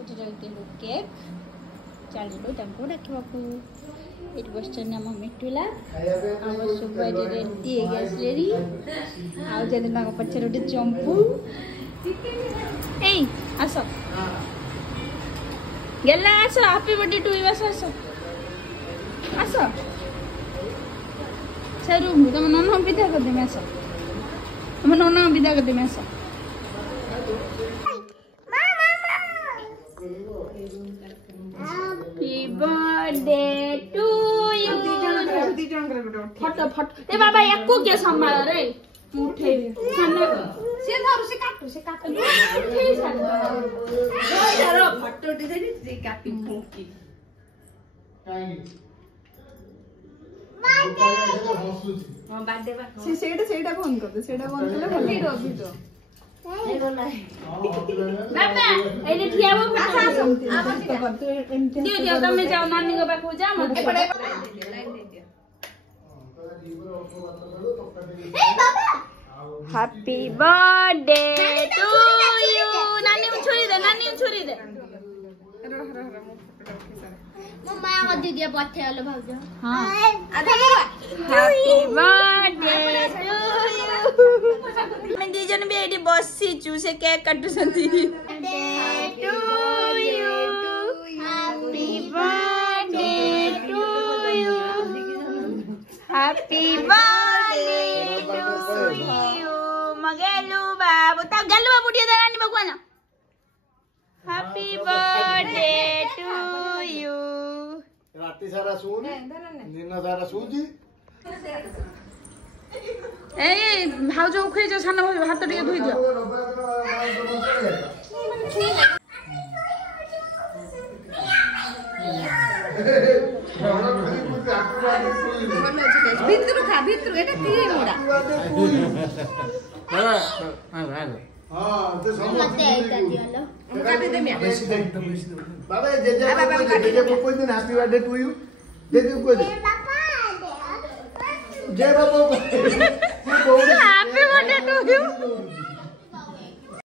ଏଠି କେକ୍ ଚାଲିଲୁ ତାଙ୍କୁ ଡାକିବାକୁ। ଏଠି ବସିଛନ୍ତି ଆମ ମିଠୁଲା ଆମ ଶୁଭ ଏଠି ରେଡି ହେଇକି ଆସିଲେଣି। ଆଉ ଯଦି ତାଙ୍କ ପଛରେ ଗୋଟେ ଚମ୍ପୁ ଏଇ ଆସ ଗେଲା ଆସ ହାପି ବर्थडे ଟୁ ୟୁ ଆସ ଆସ ଆସ ସେ ରୁମ୍ ତମ ନନା ବିଦା କରିଦେମି ଆସ ତମ ନନା ବିଦା କରିଦେମି ଆସ। Happy birthday to you। Photo photo ए बाबा याको के संभाल रे उठे खाना से धरु से काटू उठे सारा यार फोटो डिजाइन से कापी फूकी हां बर्थडे बा से सेटा फोन कर दे सेटा फोन करले भले रबी तो बाबा एने ठियाबो दियो तमे जाओ नानी को पाखु जा म हैप्पी बर्थडे टू यू। नानी छोड़ी दे मम्मा को दीदी पठे वाला भाउज हां हैप्पी बर्थडे टू यू। मैं दी जन भी एडी बसी छु से केक काटु संती to you happy birthday to you happy birthday to you मगेलू बाबू ता गल्लू बाबू टिया नानी भगवान हैप्पी बर्थडे टू यू। राती सारा सुन दिन सारा सुजी ए भाउज उखै जो सानो भाउज हाथ टिके धोइ दियो भितरु खा भितरु एटा की मोडा हां हां ते मते आइता दियो काटे दे मैं बाबा जे को कोई दिन हैप्पी बर्थडे टू यू जे को दे जय बाबा हैप्पी बर्थडे टू यू।